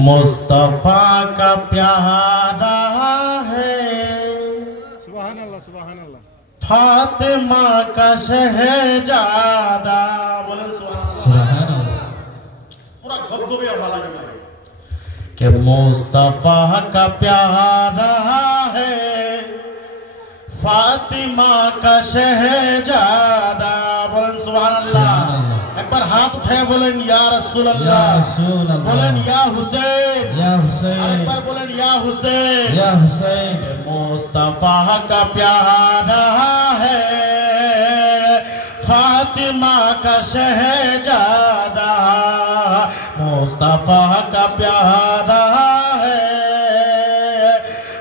मुस्तफा का प्यारा है, सुभान अल्लाह सुभान अल्लाह। फातिमा का शहजादा, बोलें सुभान अल्लाह। पूरा गबगबे हवाला के मुस्तफा का प्यारा है, फातिमा का शहजादा, बोलें सुभान अल्लाह। एक बार हाथ उठाए बोलें या रसूल अल्लाह, बोलें या हुसैन, या हुसैन, एक बार बोलें या हुसैन, या हुसैन। मुस्तफा का प्यारा है, फातिमा का शहजादा, मुस्तफा का प्यारा है,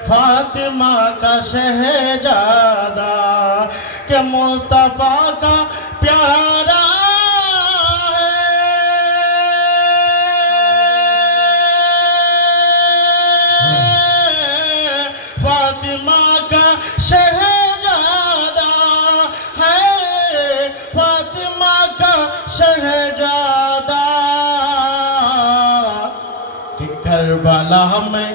फातिमा का शहजादा, के मुस्तफा का प्यारा है, फातिमा का शहजादा है, फातिमा का शहजादा, कि करबला में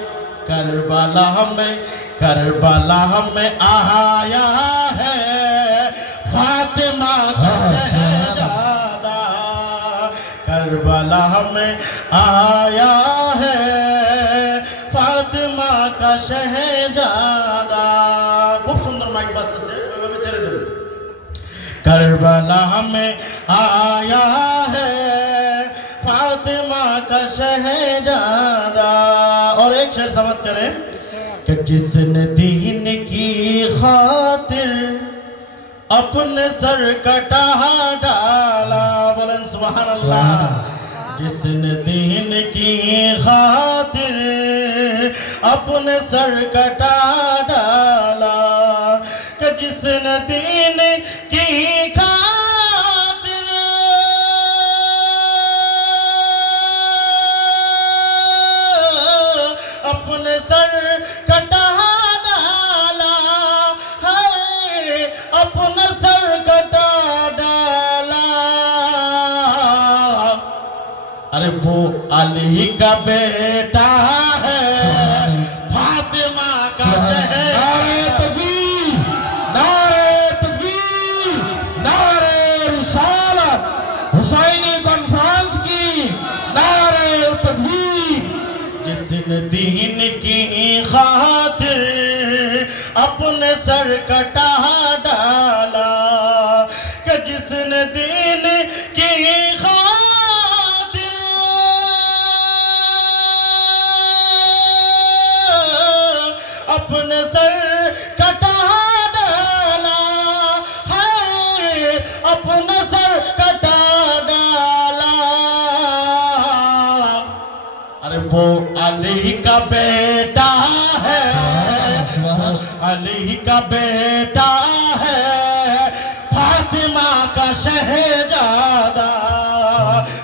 करबला में करबला में आया है, फातिमा का शहजादा, करबला में आया है, फातिमा का शहजादा। खूब सुंदर माइक बजते ছেড়ে দেন। करबला में आया है, फातिमा का शहजादा। और एक शेर समझ करें कि जिसने दीन की खातिर अपने सर कटा डाला, बोलें सुभान अल्लाह। जिसने दीन की खातिर अपने सर कटा डाला, कि जिसने दीन की खातिर अपने सर कटा डाला है, अपने सर कटा डाला, अरे वो अली का बेटा है, फातिमा का हुसैनी कॉन्फ्रेंस की नारे तकबीर। जिसने दीन की खातिर अपने सर कटा डाला, कि जिसने दीन की खातिर अपने सर कटा डाला है, अपने सर कटा डाला, अरे वो अली का बेटा है, अली का बेटा है, फातिमा का शहजादा,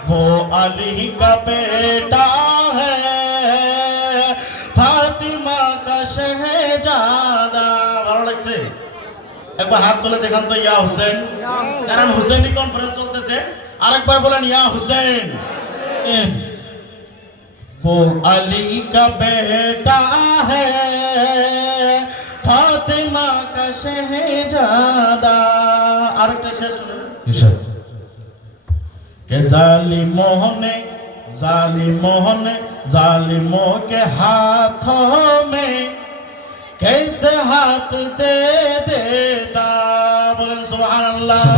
वो अली का बेटा है, फातिमा का शहजादा। ভালো লাগছে? একবার হাত তুলে দেখান তো ইয়া হুসেন, কারণ হুসেনি কনফারেন্স চলতেছে। আরেকবার বলেন ইয়া হুসেন। वो अली का बेटा है, फातिमा का शहजादा। আরেকটা শেষ শুনুন के जालिमों के हाथों में कैसे हाथ दे देता, बोलें सुभान अल्लाह।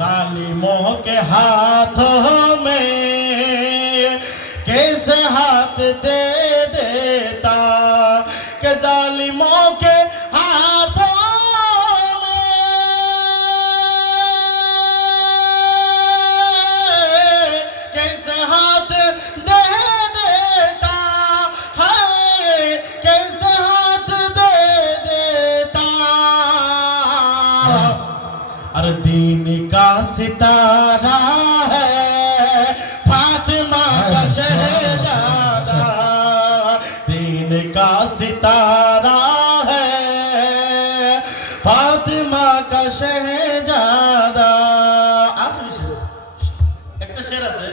जालिमों के हाथों में कैसे हाथ दे देता, के जालिमों के हाथों में कैसे हाथ दे देता है, कैसे हाथ दे देता, अरे दीन का सितारा है, फातिमा का शहजादा, दीन का सितारा है, फातिमा का शहजादा। आखिरी शेर, একটা শের আছে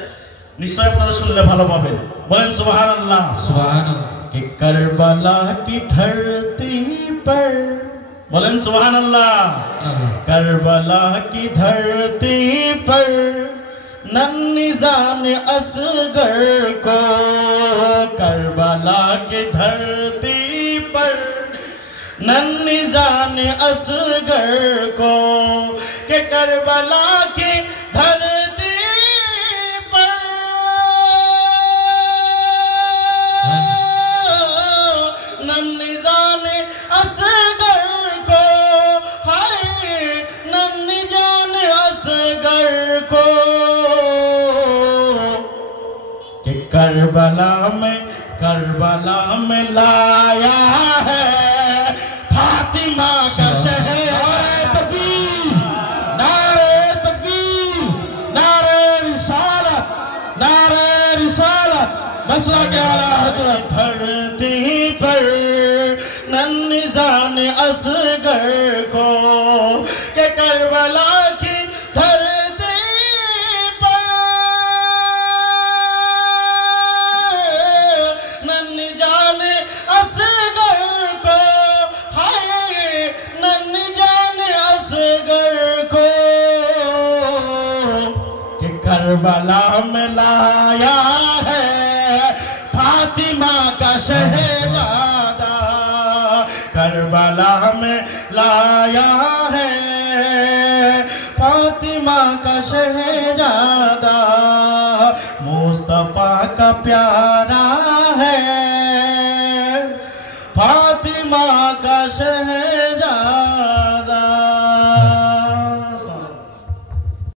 নিশ্চয় আপনারা শুনলেন। শুনলে ভালো পাবেন বলেন সুবহানাল্লাহ सुभान कि करबला की धरती पर बोलें सुभान अल्लाह करबला की धरती पर नन्ही जान असगर को करबला की धरती पर नन्ही जान असगर को के करबला की धरती पर नन्ही जान असगर को हाय नन्ही जान असगर को कि करबला में लाया है फातिमा का शहर तकबीर नारे रिसालत मसला के आला हजरत धरती पर नन्ही जान असगर को के करबला की धरती पर नन्ही जान असगर को हाय नन्ही जान असगर को कि करबला में लाया है फातिमा का शहजादा करबला में लाया है फातिमा का शहजादा मुस्तफा का प्यारा